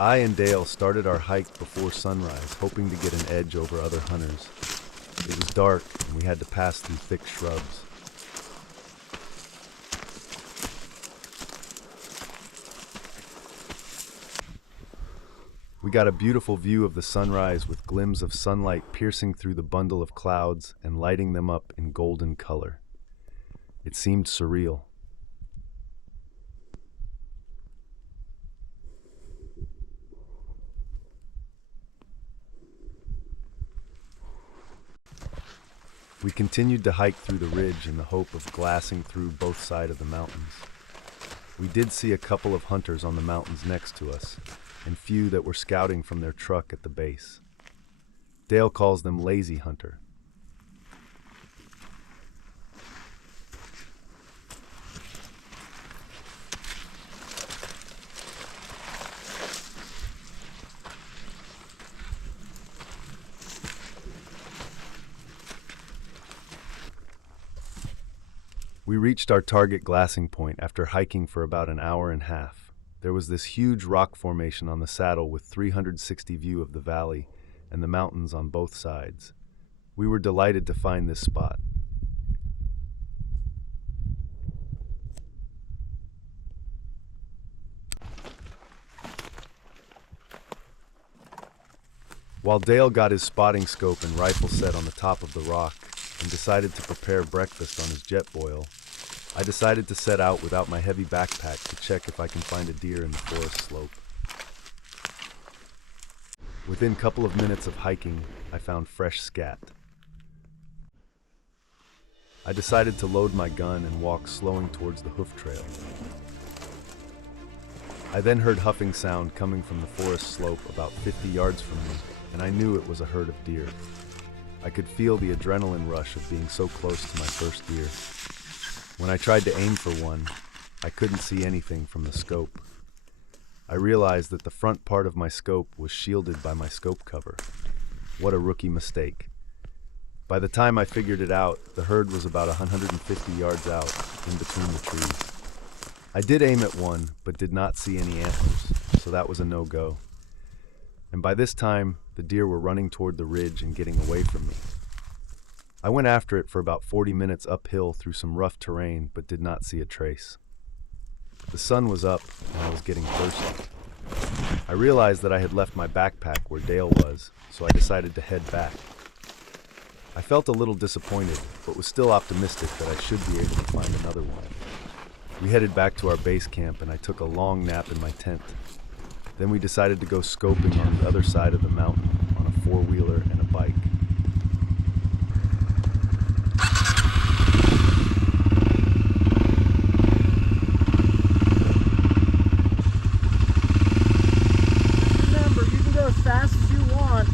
I and Dale started our hike before sunrise, hoping to get an edge over other hunters. It was dark, and we had to pass through thick shrubs. We got a beautiful view of the sunrise with glimpses of sunlight piercing through the bundle of clouds and lighting them up in golden color. It seemed surreal. We continued to hike through the ridge in the hope of glassing through both sides of the mountains. We did see a couple of hunters on the mountains next to us, and few that were scouting from their truck at the base. Dale calls them lazy hunter. We reached our target glassing point after hiking for about an hour and a half. There was this huge rock formation on the saddle with 360 view of the valley and the mountains on both sides. We were delighted to find this spot. While Dale got his spotting scope and rifle set on the top of the rock and decided to prepare breakfast on his Jetboil, I decided to set out without my heavy backpack to check if I can find a deer in the forest slope. Within a couple of minutes of hiking, I found fresh scat. I decided to load my gun and walk slowing towards the hoof trail. I then heard huffing sound coming from the forest slope about 50 yards from me, and I knew it was a herd of deer. I could feel the adrenaline rush of being so close to my first deer. When I tried to aim for one, I couldn't see anything from the scope. I realized that the front part of my scope was shielded by my scope cover. What a rookie mistake. By the time I figured it out, the herd was about 150 yards out, in between the trees. I did aim at one, but did not see any antlers, so that was a no-go. And by this time, the deer were running toward the ridge and getting away from me. I went after it for about 40 minutes uphill through some rough terrain, but did not see a trace. The sun was up, and I was getting thirsty. I realized that I had left my backpack where Dale was, so I decided to head back. I felt a little disappointed, but was still optimistic that I should be able to find another one. We headed back to our base camp, and I took a long nap in my tent. Then we decided to go scoping on the other side of the mountain on a four-wheeler and a bike. Remember, you can go as fast as you want.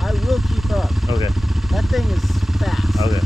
I will keep up. Okay. That thing is fast. Okay.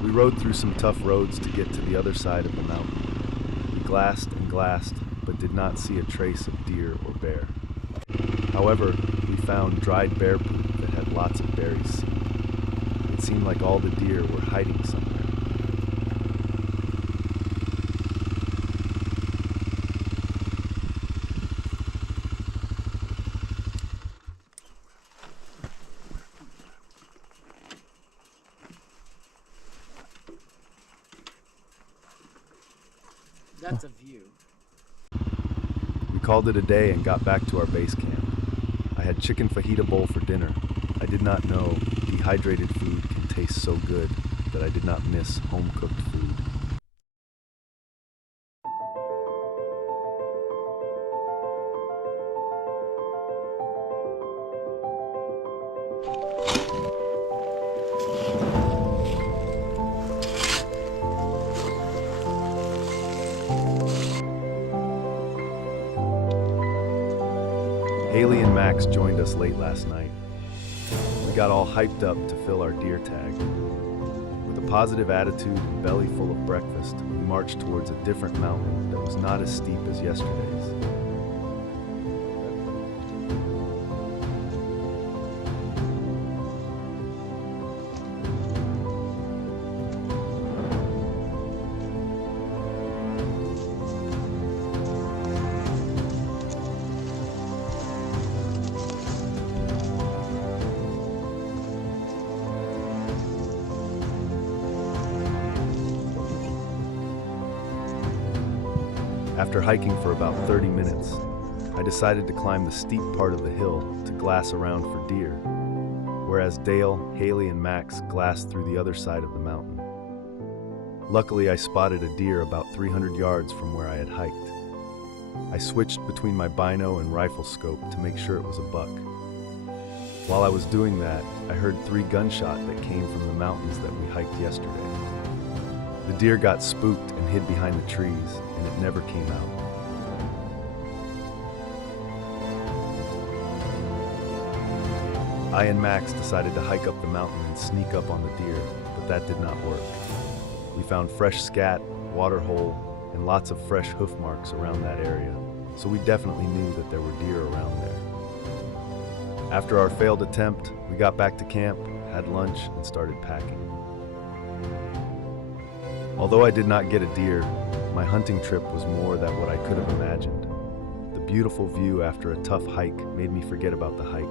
We rode through some tough roads to get to the other side of the mountain. We glassed and glassed, but did not see a trace of deer or bear. However, we found dried bear poop that had lots of berries. It seemed like all the deer were hiding somewhere. That's a view. We called it a day and got back to our base camp. I had chicken fajita bowl for dinner. I did not know dehydrated food can taste so good that I did not miss home-cooked food. Haley and Max joined us late last night. We got all hyped up to fill our deer tag. With a positive attitude and belly full of breakfast, we marched towards a different mountain that was not as steep as yesterday's. After hiking for about 30 minutes, I decided to climb the steep part of the hill to glass around for deer, whereas Dale, Haley, and Max glassed through the other side of the mountain. Luckily, I spotted a deer about 300 yards from where I had hiked. I switched between my bino and rifle scope to make sure it was a buck. While I was doing that, I heard 3 gunshots that came from the mountains that we hiked yesterday. The deer got spooked and hid behind the trees, and it never came out. I and Max decided to hike up the mountain and sneak up on the deer, but that did not work. We found fresh scat, water hole, and lots of fresh hoof marks around that area, so we definitely knew that there were deer around there. After our failed attempt, we got back to camp, had lunch, and started packing. Although I did not get a deer, my hunting trip was more than what I could have imagined. The beautiful view after a tough hike made me forget about the hike.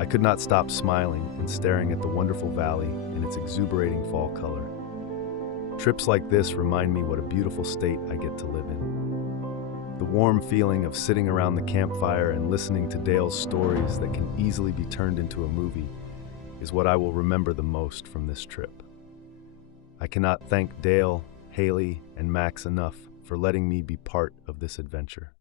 I could not stop smiling and staring at the wonderful valley and its exuberating fall color. Trips like this remind me what a beautiful state I get to live in. The warm feeling of sitting around the campfire and listening to Dale's stories that can easily be turned into a movie is what I will remember the most from this trip. I cannot thank Dale, Haley, and Max enough for letting me be part of this adventure.